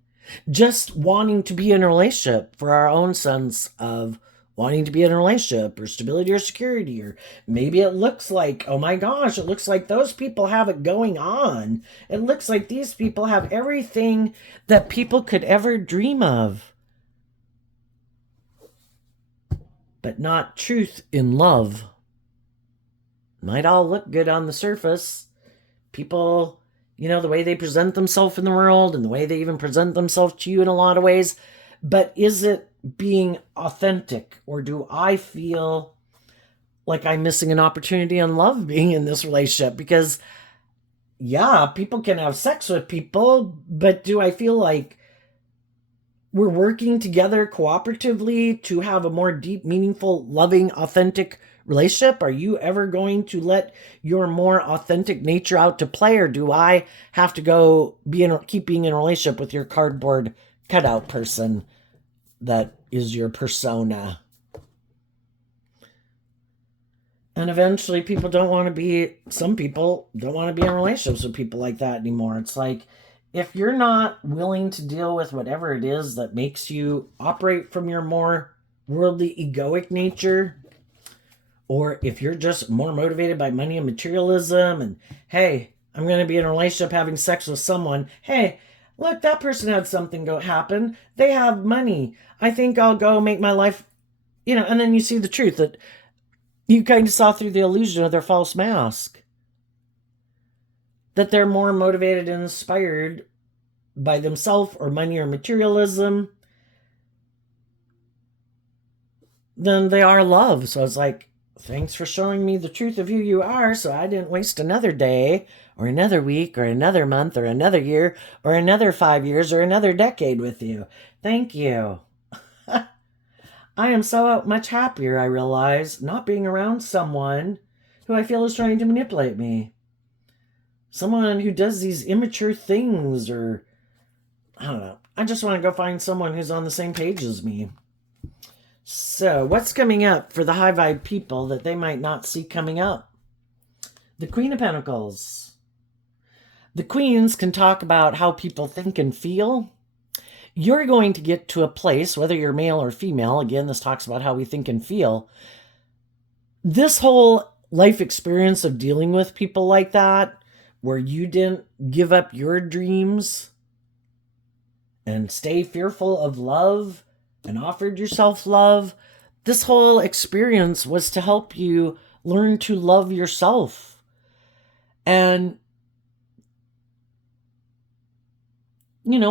Just wanting to be in a relationship for our own sense of wanting to be in a relationship or stability or security, or maybe it looks like, oh my gosh, it looks like those people have it going on. It looks like these people have everything that people could ever dream of. But not truth in love. Might all look good on the surface. People, the way they present themselves in the world and the way they even present themselves to you in a lot of ways. But is it being authentic, or do I feel like I'm missing an opportunity in love being in this relationship? Because people can have sex with people, but do I feel like we're working together cooperatively to have a more deep, meaningful, loving, authentic relationship? Are you ever going to let your more authentic nature out to play, or do I have to go keep being in a relationship with your cardboard cutout person that is your persona? And eventually some people don't want to be in relationships with people like that anymore. It's like, if you're not willing to deal with whatever it is that makes you operate from your more worldly, egoic nature, or if you're just more motivated by money and materialism, and hey, I'm going to be in a relationship having sex with someone, hey, look, that person had something happen. They have money. I think I'll go make my life, and then you see the truth that you kind of saw through the illusion of their false mask. That they're more motivated and inspired by themselves or money or materialism than they are love. So it's like, thanks for showing me the truth of who you are, so I didn't waste another day or another week or another month or another year or another 5 years or another decade with you. Thank you. I am so much happier, I realize, not being around someone who I feel is trying to manipulate me. someone who does these immature things, or I don't know. I just want to go find someone who's on the same page as me. So, what's coming up for the high vibe people that they might not see coming up? The Queen of Pentacles. The queens can talk about how people think and feel. You're going to get to a place, whether you're male or female, again, this talks about how we think and feel. This whole life experience of dealing with people like that, where you didn't give up your dreams and stay fearful of love and offered yourself love, this whole experience was to help you learn to love yourself. And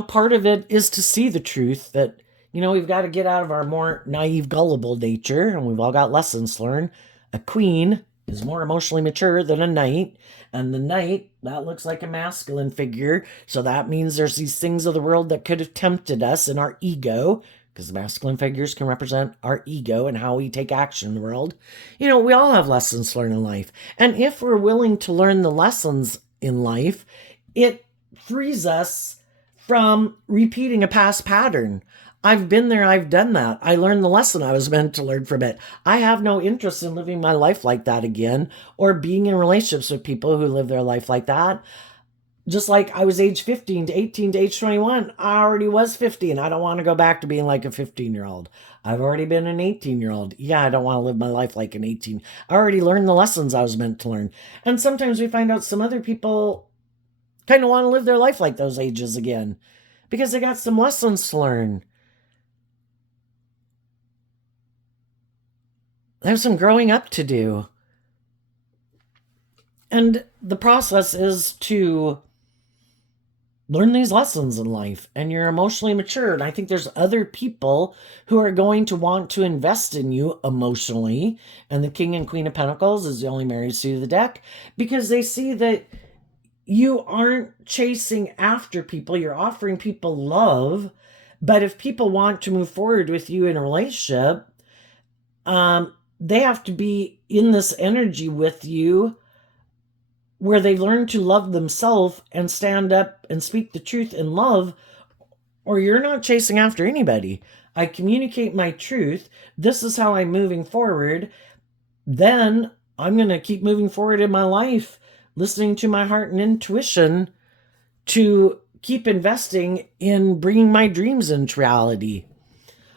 part of it is to see the truth that, we've got to get out of our more naive, gullible nature, and we've all got lessons to learn. A queen is more emotionally mature than a knight, and the knight, that looks like a masculine figure, so that means there's these things of the world that could have tempted us in our ego, because the masculine figures can represent our ego and how we take action in the world. We all have lessons to learn in life, and if we're willing to learn the lessons in life, it frees us from repeating a past pattern. I've been there, I've done that. I learned the lesson I was meant to learn from it. I have no interest in living my life like that again, or being in relationships with people who live their life like that. Just like I was age 15 to 18 to age 21, I already was 50, and I don't want to go back to being like a 15-year-old. I've already been an 18-year-old. Yeah, I don't want to live my life like an 18. I already learned the lessons I was meant to learn. And sometimes we find out some other people kind of want to live their life like those ages again because they got some lessons to learn. They have some growing up to do. And the process is to learn these lessons in life, and you're emotionally mature. And I think there's other people who are going to want to invest in you emotionally. And the King and Queen of Pentacles is the only married suit of the deck, because they see that you aren't chasing after people. You're offering people love. But if people want to move forward with you in a relationship, they have to be in this energy with you where they learn to love themselves and stand up and speak the truth in love, or you're not chasing after anybody. I communicate my truth. This is how I'm moving forward. Then I'm going to keep moving forward in my life, listening to my heart and intuition to keep investing in bringing my dreams into reality.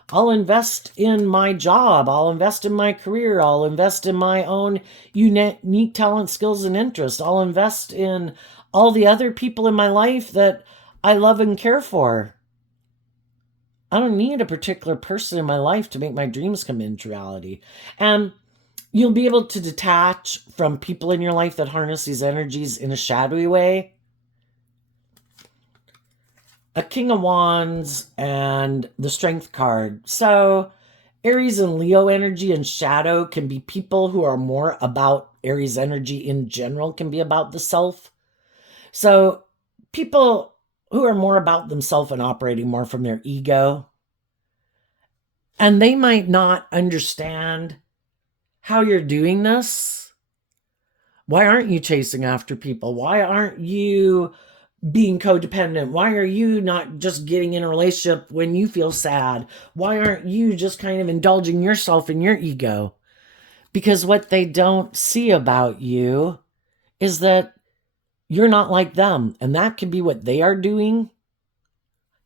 I'll invest in my job. I'll invest in my career. I'll invest in my own unique talent, skills, and interests. I'll invest in all the other people in my life that I love and care for. I don't need a particular person in my life to make my dreams come into reality. And you'll be able to detach from people in your life that harness these energies in a shadowy way. A King of Wands and the Strength card. So Aries and Leo energy and shadow can be people who are more about Aries energy in general, can be about the self. So people who are more about themselves and operating more from their ego. And they might not understand how you're doing this. Why aren't you chasing after people? Why aren't you being codependent? Why are you not just getting in a relationship when you feel sad? Why aren't you just kind of indulging yourself in your ego? Because what they don't see about you is that you're not like them. And that can be what they are doing,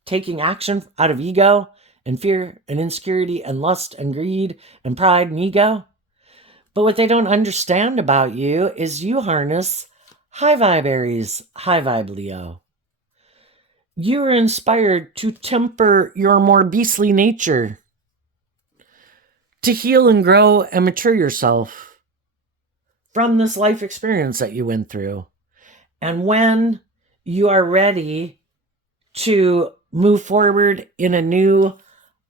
taking action out of ego and fear and insecurity and lust and greed and pride and ego. But what they don't understand about you is you harness high vibe Aries, high vibe Leo. You are inspired to temper your more beastly nature, to heal and grow and mature yourself from this life experience that you went through. And when you are ready to move forward in a new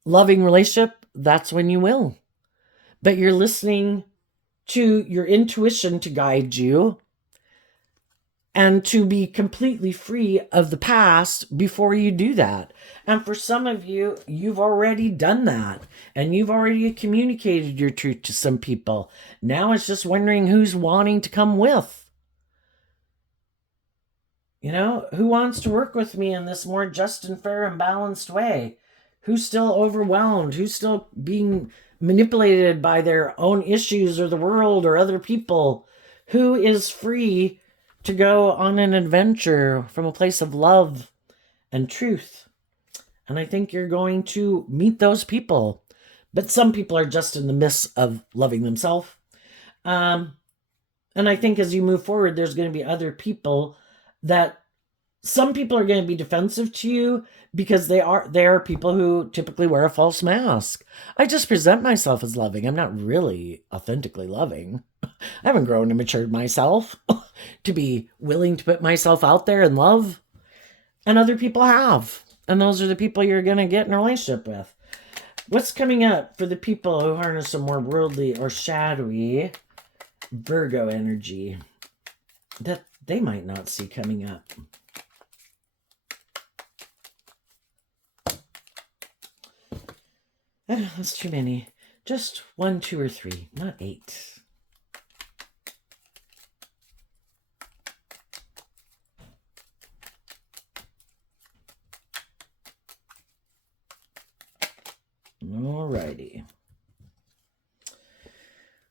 loving relationship, that's when you will. But you're listening to your intuition to guide you and to be completely free of the past before you do that. And for some of you, you've already done that and you've already communicated your truth to some people. Now it's just wondering who's wanting to come with. You know, who wants to work with me in this more just and fair and balanced way? Who's still overwhelmed? Who's still being manipulated by their own issues or the world or other people? Who is free to go on an adventure from a place of love and truth? And I think you're going to meet those people. But some people are just in the midst of loving themselves. And I think as you move forward, there's going to be other people that some people are going to be defensive to you because they are people who typically wear a false mask. I just present myself as loving. I'm not really authentically loving. I haven't grown and matured myself to be willing to put myself out there in love. And other people have. And those are the people you're going to get in a relationship with. What's coming up for the people who harness a more worldly or shadowy Virgo energy that they might not see coming up? That's too many. Just 1, 2, or 3, not 8. Alrighty.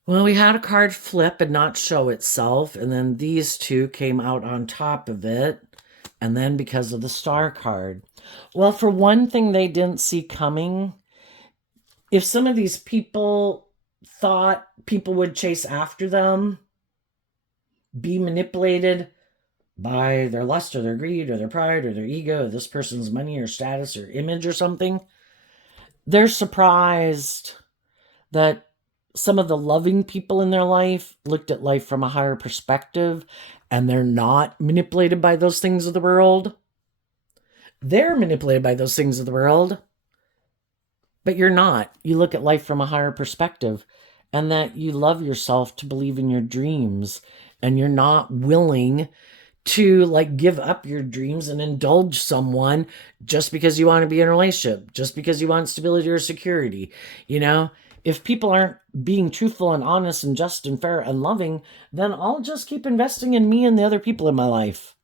Well, we had a card flip and not show itself, and then these two came out on top of it, and then because of the star card. Well, for one thing they didn't see coming, if some of these people thought people would chase after them, be manipulated by their lust or their greed or their pride or their ego or this person's money or status or image or something, they're surprised that some of the loving people in their life looked at life from a higher perspective and they're not manipulated by those things of the world. They're manipulated by those things of the world, but you're not. You look at life from a higher perspective and that you love yourself to believe in your dreams and you're not willing to like give up your dreams and indulge someone just because you want to be in a relationship, just because you want stability or security. You know, if people aren't being truthful and honest and just and fair and loving, then I'll just keep investing in me and the other people in my life.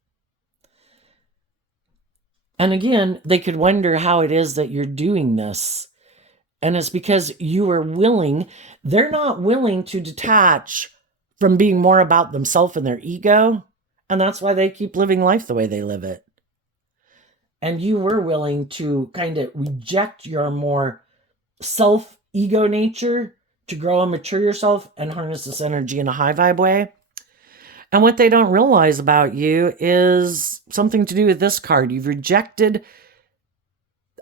And again, they could wonder how it is that you're doing this. And it's because you are willing, they're not willing to detach from being more about themselves and their ego. And that's why they keep living life the way they live it. And you were willing to kind of reject your more self-ego nature to grow and mature yourself and harness this energy in a high vibe way. And what they don't realize about you is something to do with this card. You've rejected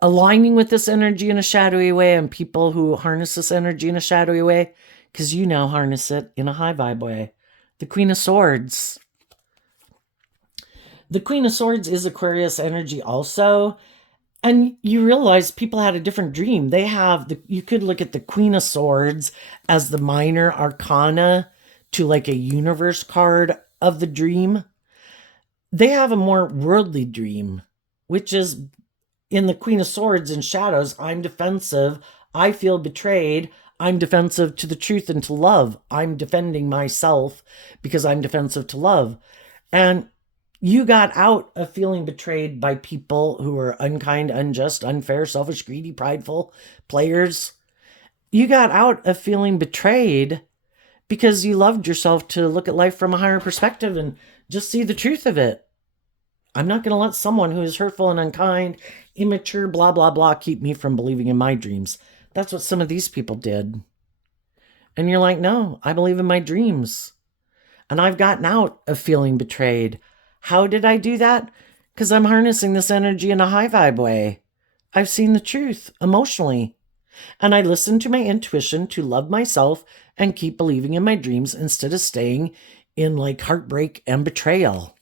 aligning with this energy in a shadowy way and people who harness this energy in a shadowy way because you now harness it in a high vibe way. The Queen of Swords. The Queen of Swords is Aquarius energy also. And you realize people had a different dream. They have, you could look at the Queen of Swords as the minor arcana to like a universe card of the dream. They have a more worldly dream, which is in the Queen of Swords in shadows. I'm defensive. I feel betrayed. I'm defensive to the truth and to love. I'm defending myself because I'm defensive to love. And you got out of feeling betrayed by people who were unkind, unjust, unfair, selfish, greedy, prideful players. You got out of feeling betrayed because you loved yourself to look at life from a higher perspective and just see the truth of it. I'm not going to let someone who is hurtful and unkind, immature, blah, blah, blah, keep me from believing in my dreams. That's what some of these people did. And you're like, no, I believe in my dreams. And I've gotten out of feeling betrayed. How did I do that? Because I'm harnessing this energy in a high vibe way. I've seen the truth emotionally. And I listen to my intuition to love myself and keep believing in my dreams instead of staying in like heartbreak and betrayal.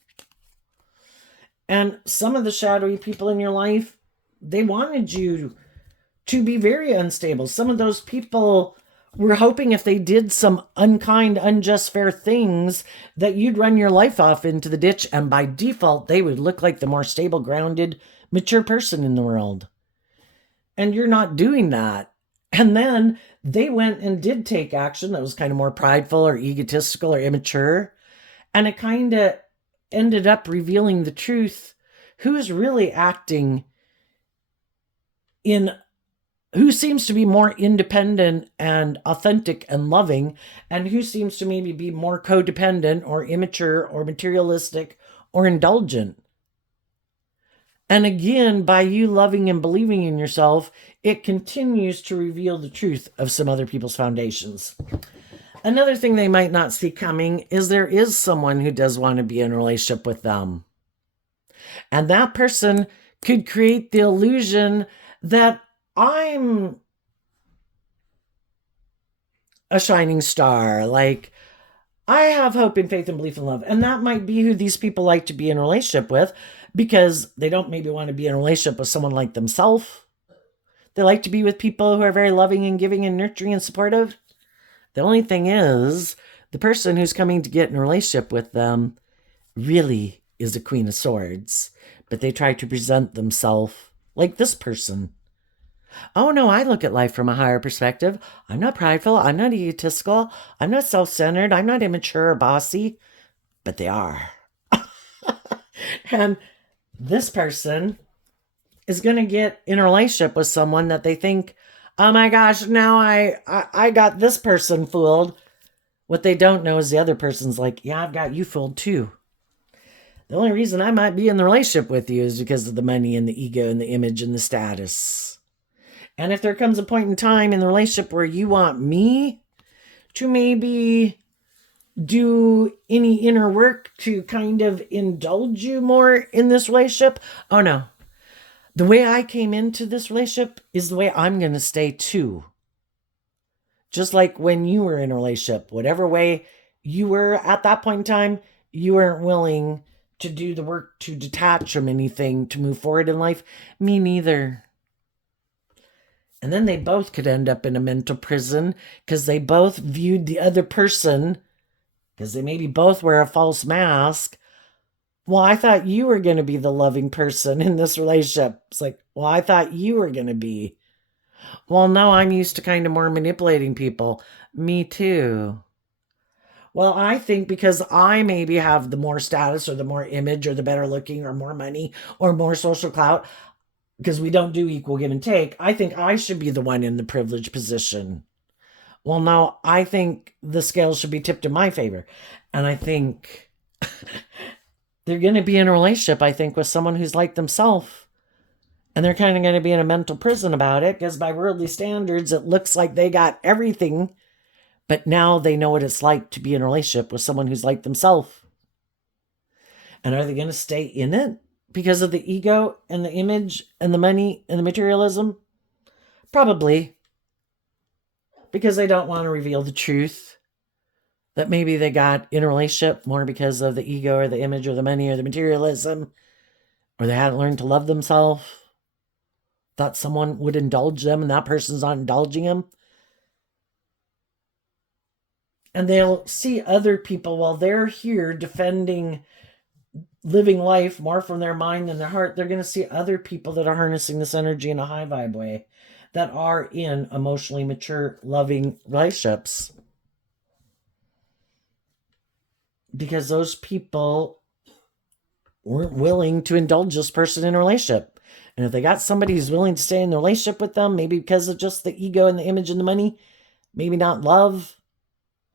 And some of the shadowy people in your life, they wanted you to be very unstable. Some of those people were hoping if they did some unkind, unjust, fair things that you'd run your life off into the ditch and by default they would look like the more stable, grounded, mature person in the world. And you're not doing that. And then they went and did take action that was kind of more prideful or egotistical or immature. And it kind of ended up revealing the truth, who's really acting in, who seems to be more independent and authentic and loving, and who seems to maybe be more codependent or immature or materialistic or indulgent. And again, by you loving and believing in yourself, it continues to reveal the truth of some other people's foundations. Another thing they might not see coming is there is someone who does want to be in a relationship with them. And that person could create the illusion that I'm a shining star. Like, I have hope and faith and belief and love. And that might be who these people like to be in a relationship with, because they don't maybe want to be in a relationship with someone like themselves. They like to be with people who are very loving and giving and nurturing and supportive. The only thing is, the person who's coming to get in a relationship with them really is a Queen of Swords, but they try to present themselves like this person. Oh no, I look at life from a higher perspective. I'm not prideful. I'm not egotistical. I'm not self-centered. I'm not immature or bossy, but they are. And this person is going to get in a relationship with someone that they think, oh my gosh, now I got this person fooled. What they don't know is the other person's like, yeah, I've got you fooled too. The only reason I might be in the relationship with you is because of the money and the ego and the image and the status. And if there comes a point in time in the relationship where you want me to maybe do any inner work to kind of indulge you more in this relationship, oh no. The way I came into this relationship is the way I'm going to stay too. Just like when you were in a relationship, whatever way you were at that point in time, you weren't willing to do the work to detach from anything to move forward in life. Me neither. And then they both could end up in a mental prison because they both viewed the other person, because they maybe both wear a false mask. Well, I thought you were going to be the loving person in this relationship. It's like, well, I thought you were going to be. Well, no, I'm used to kind of more manipulating people. Me too. Well, I think because I maybe have the more status or the more image or the better looking or more money or more social clout, because we don't do equal give and take, I think I should be the one in the privileged position. Well, no, I think the scales should be tipped in my favor. And I think they're going to be in a relationship, I think, with someone who's like themselves. And they're kind of going to be in a mental prison about it, because by worldly standards, it looks like they got everything. But now they know what it's like to be in a relationship with someone who's like themselves. And are they going to stay in it because of the ego and the image and the money and the materialism? Probably. Because they don't want to reveal the truth. That maybe they got in a relationship more because of the ego or the image or the money or the materialism. Or they hadn't learned to love themselves. Thought someone would indulge them and that person's not indulging them. And they'll see other people while they're here defending living life more from their mind than their heart. They're going to see other people that are harnessing this energy in a high vibe way, that are in emotionally mature, loving relationships. Because those people weren't willing to indulge this person in a relationship. And if they got somebody who's willing to stay in the relationship with them, maybe because of just the ego and the image and the money, maybe not love,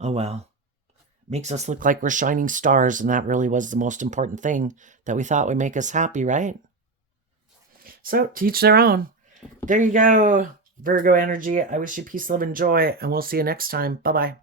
oh well. Makes us look like we're shining stars, and that really was the most important thing that we thought would make us happy, right? So, teach their own. There you go, Virgo energy. I wish you peace, love, and joy, and we'll see you next time. Bye-bye.